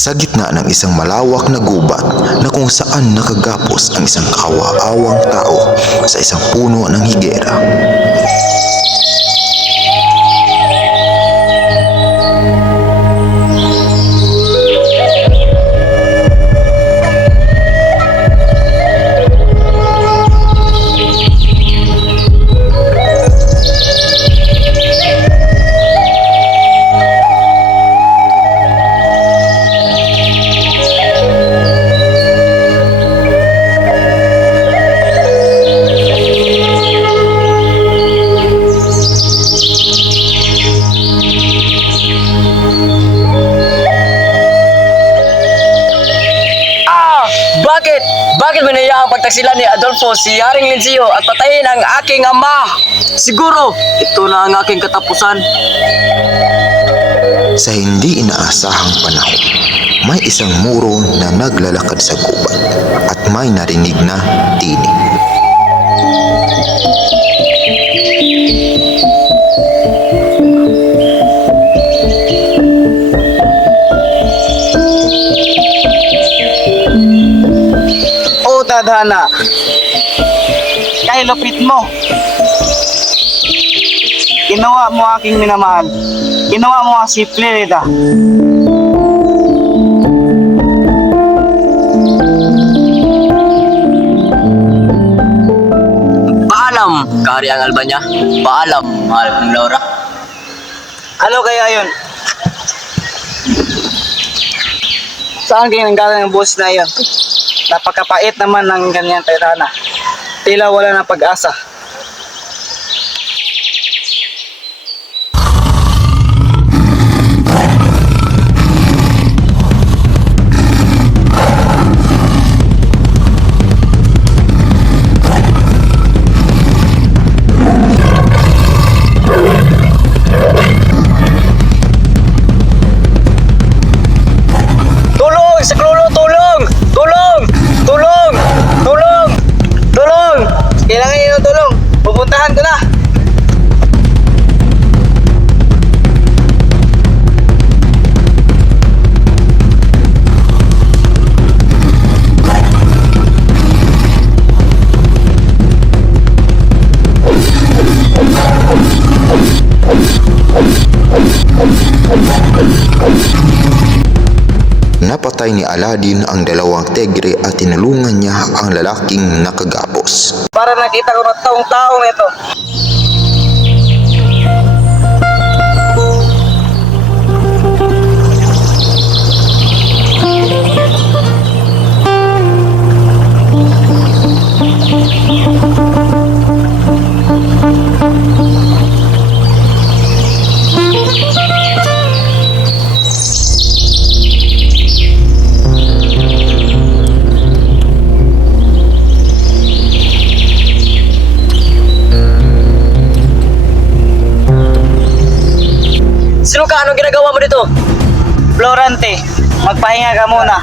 Sa gitna ng isang malawak na gubat na kung saan nakagapos ang isang kaawa-awang tao sa isang puno ng higera. Bakit mo naiya ang pagtaksilan ni Adolfo si Haring Lenzio at patayin ang aking ama? Siguro, ito na ang aking katapusan. Sa hindi inaasahang panahon, may isang muro na naglalakad sa gubat at may narinig na tinig. Tadhana, kay lupit mo. Ginawa mo aking minamahal. Ginawa mo ang si Plerida. Paalam, Kari ang Albania. Paalam, mahal kong Laura. Ano kaya yun? Saan kayo nanggaling ang boss na yun? Napakapait naman ng ganyan Tadhana. Tila wala ng pag-asa. Kailangan nyo ng tulong. Pupuntahan ko na. Napatay ni Aladdin ang dalawang tigre at tinulungan niya ang lalaking nakagapos. Para nakita ko na taong-taong ito. Sino ka? Anong ginagawa mo dito? Florante, magpahinga ka muna.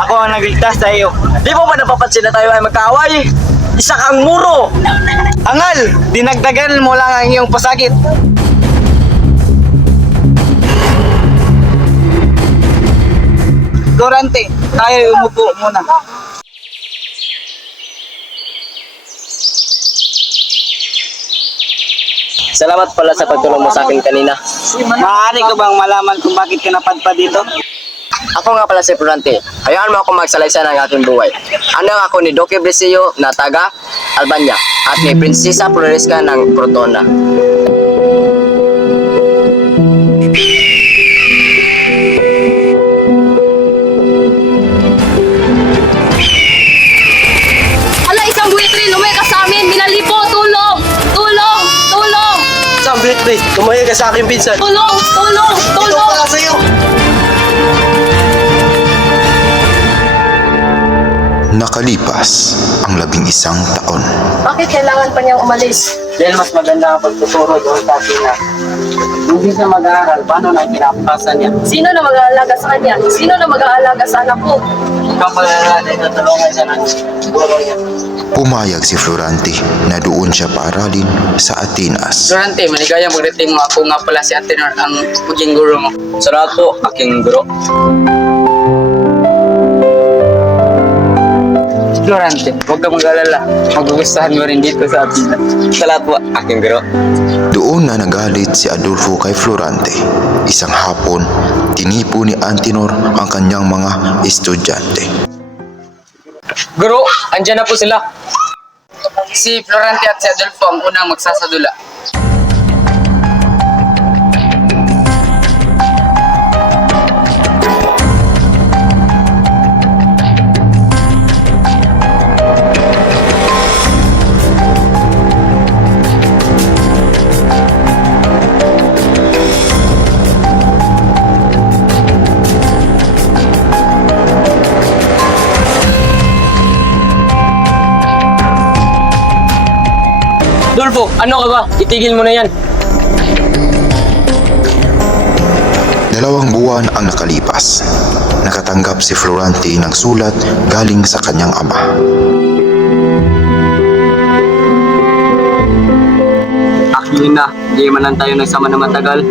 Ako ang nagligtas sa iyo. Di mo ba napapansin na tayo ay magkaaway? Isa kang muro! Angal, dinagdagan mo lang ang iyong pasakit. Florante, tayo umupo muna. Salamat pala sa pagtulong mo sa akin kanina. Maaari ko bang malaman kung bakit ka napadpad dito? Ako nga pala si Florante. Hayaan mo ako magsalaysay ng aking buhay. Anak ako ni Duque Brescio na taga Albania at ni Prinsesa Floresca ng Crotona. Ala, isang buwitri, lumaya ka sa amin. Minalipo, tulong! Tulong! Tulong! Sam, please, tumaya ka sa akin, pinsan. Tulong! Tulong! Tulong! sa'yo. Nakalipas ang 11 taon. Bakit kailangan pa niyang umalis? Dahil mas maganda ang pagtuturo doon sa atin na hindi siya mag-aaral, paano na kinabukasan niya? Sino na mag-aalaga sa kanya? Sino na mag-aalaga sa anak ko? Ikaw mag-aaral ay tutulungan siya ng guro niya. Pumayag si Florante na doon siya paaralin sa Atenas. Florante, maligayang pagdating mo. Ako nga pala si Atenor ang maging guro mo. Salamat po, aking guro. Florante, huwag ka mag-alala. Magugustuhan mo rin dito sa atin. Salamat po, aking guro. Doon na nagalit si Adolfo kay Florante. Isang hapon, tinipo ni Antinor ang kanyang mga estudyante. Guro, andyan na po sila. Si Florante at si Adolfo ang unang magsasadula. Adolfo, ano ka ba? Itigil mo na yan. Dalawang buwan ang nakalipas. Nakatanggap si Florante ng sulat galing sa kanyang ama. Actually na, hindi man lang tayo nagsama na matagal.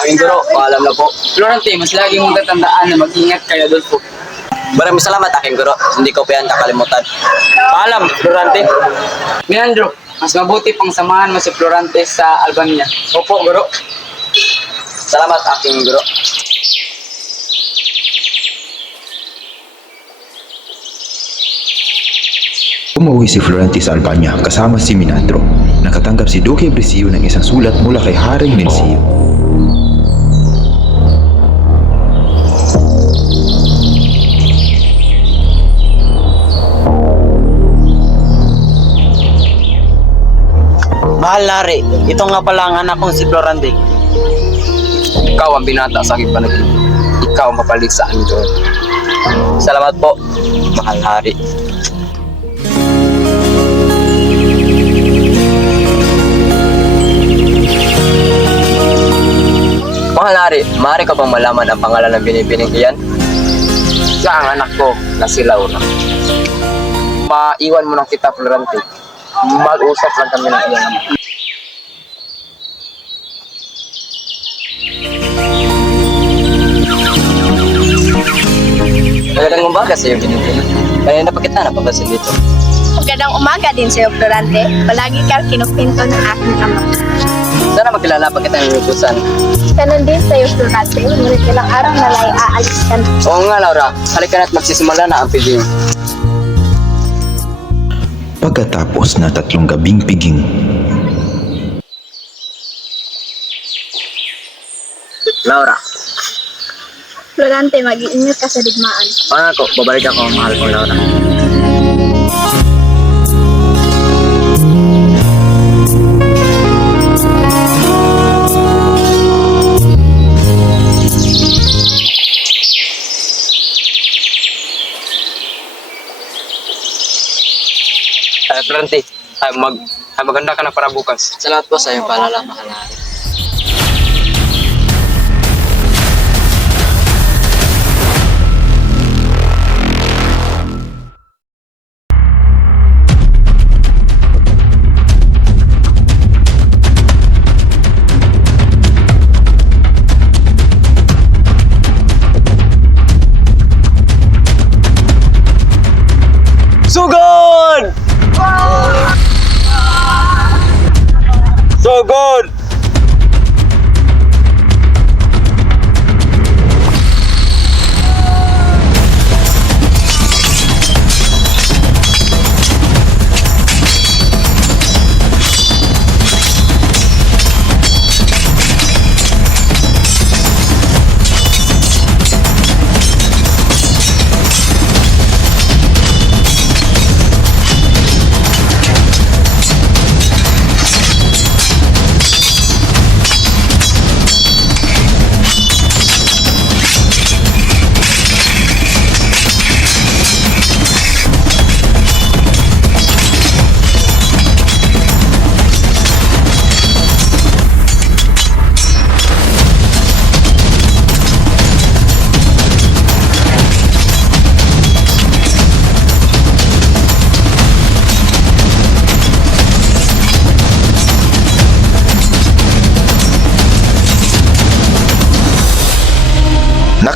Aking guro, paalam na po. Florante, mas lagi mong tatandaan na mag-ingat kay Adolfo. Maraming salamat, aking guro. Hindi ko pa yan kakalimutan. Paalam, Florante. Leandro, mas mabuti pang samahan mo si Florante sa Albania. Opo, guro. Salamat, aking guro. Umuwi si Florante sa Albania kasama si Minandro. Nakatanggap si Duque Brescio ng isang sulat mula kay Haring Mencio. Mahal Lari, ito nga pala ang anak kong si Florante. Ikaw ang binata sa aking panaginip. Ikaw ang mapalit sa aking doon. Salamat po, mahal hari. Mahal hari, maaari ka bang malaman ang pangalan ng binibining iyan? Siya ang anak ko na si Laura. Maiwan mo ng kita, Florante. Mag-usap lang kami ng iyang ama. Magandang umaga sa iyo, Binibining. Kaya na pa kita napapansin dito. Magandang umaga din sa iyo, Florante. Palagi ka kinukwento ng aking ama. Sana magkilala pa kita ng utusan. Ganon din sa iyo, Florante. Ngunit ilang araw na lang aalis ka na. Oo nga, Laura. Halika na't magsisimula na ang piging. Pagkatapos na 3 gabing piging, Laura, Florante, mag-iingat ka sa digmaan. pangako, babalik ako, mahal ko, Laura. Florante, maganda ka na para bukas. Salamat po sa iyong paalala, mahal hari. Sugod! Sugod!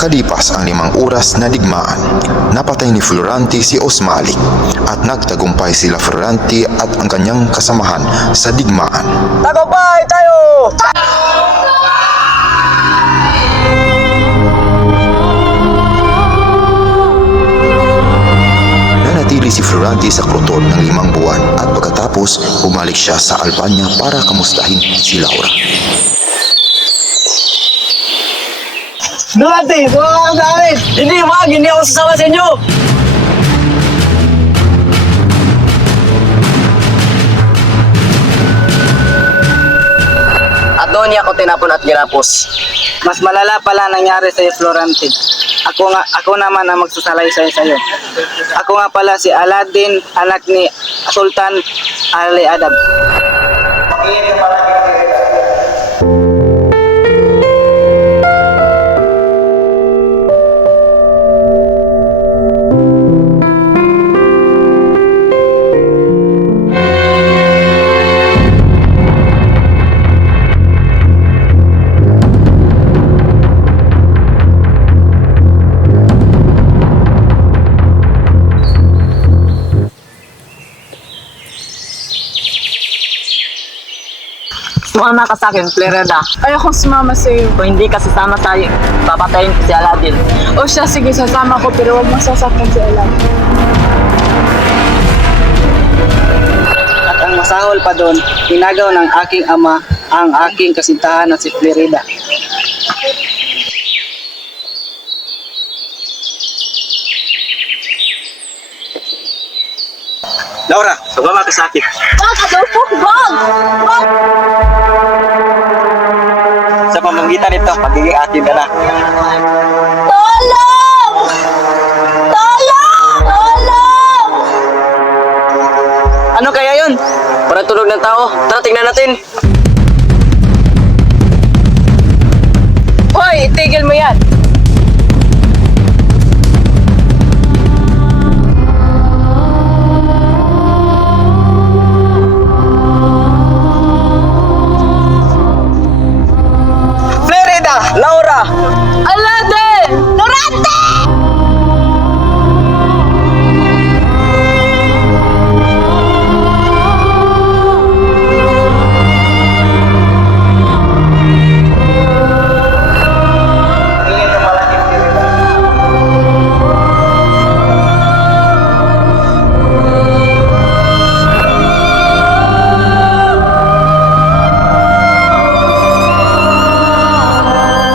Nakalipas ang 5 oras na digmaan, napatay ni Florante si Osmalik at nagtagumpay sila Florante at ang kanyang kasamahan sa digmaan. Tagumpay tayo! Nanatili si Florante sa Croton ng 5 buwan at pagkatapos bumalik siya sa Albania para kamustahin si Laura. Florante, sumama ka sa amin! Hindi ako sasama sa inyo! At doon niya ako tinapon at ginapos. Mas malala pala nangyari sa'yo, Florante. Ako naman ang magsasalaysay sa'yo. Ako nga pala si Aladdin, anak ni Sultan Ali Adab. Sumama ka sa akin, Flereda. Ayokong sumama sa'yo. Kung hindi ka sasama tayo, papatayin ko si Aladdin. O siya, sige, sasama ko pero huwag mong sasaktan si Alam. At ang masahol pa doon, inagaw ng aking ama ang aking kasintahan na si Flerida. Laura, sumama ka sa akin. Wag, Adolfo! Wag! Wag! Sa pamamagitan nito, magiging atin ka na. Tulong! Tulong! Tulong! Ano kaya yun? Parang tunog ng tao. Tara, tingnan natin. Hoy, itigil mo yan! Flerida! Laura! Aladdin! Durante!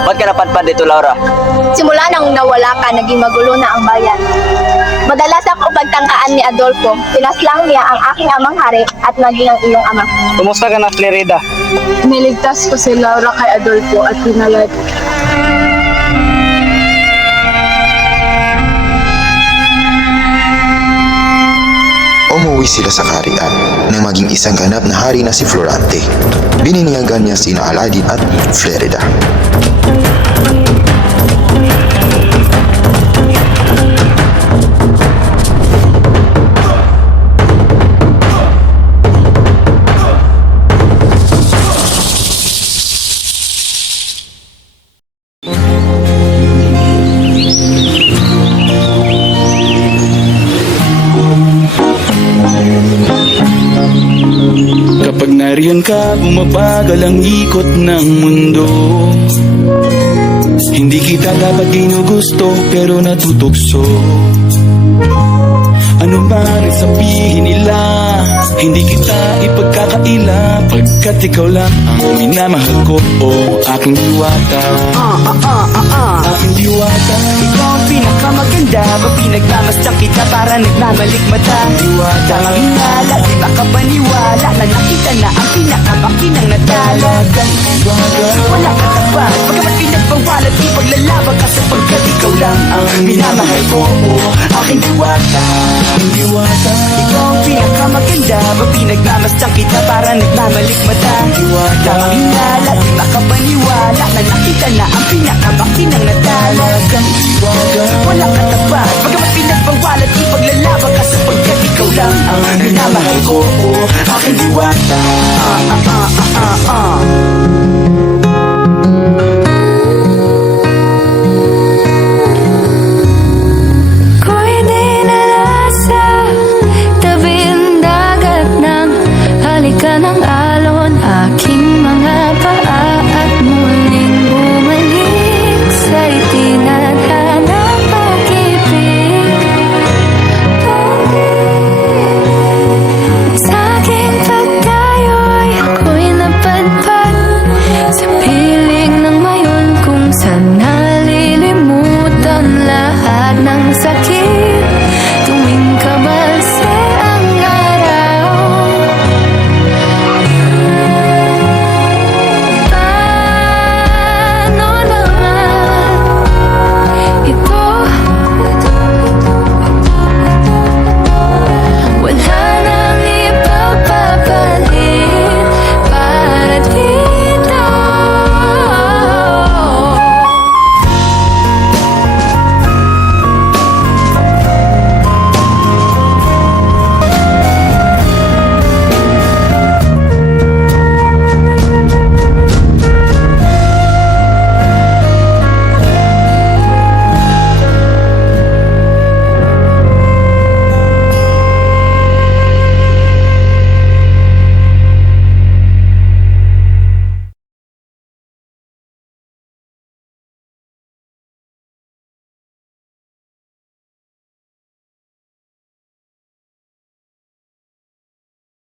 Ba't ka napadpad dito, Laura? Simula nang nawala ka, naging magulo na ang bayan. Madalas ako pagtangkaan ni Adolfo. Tinaslang niya ang aking amang hari at naging ang iyong ama. Kumusta ka na, Flerida? Niligtas ko si Laura kay Adolfo at pinalad. Umuwi sila sa kaharian nang maging isang ganap na hari na si Florante. Bininiyagan niya sina Aladdin at Flerida. Kapag nariyan ka, bumabagal ang ikot ng mundo. Hindi kita dapat ginugusto, pero natutukso. Ano man ang sabihin nila, hindi kita ipagkakaila, pagkat ikaw lang ang minamahal ko, aking diwata. Aking diwata. Ikaw ang pinakamaganda, pag pinagmamasdan kita para nagmamalikmata. Diwata ang hinala, di makapaniwala na nakita na ang pinakamakinang natala. Walang katapat, pagkamat pinagbawalat, ipaglalaban ka sapagkat ikaw lang ang minamahal ko, aking diwata. Aking diwata. Ikaw ang pinakamaganda, pag pinagmamasdan kita para nagmamalikmata. Diwata ang hinala, di makapaniwala na nakita na ang pinakamakinang natala. Walang katapat,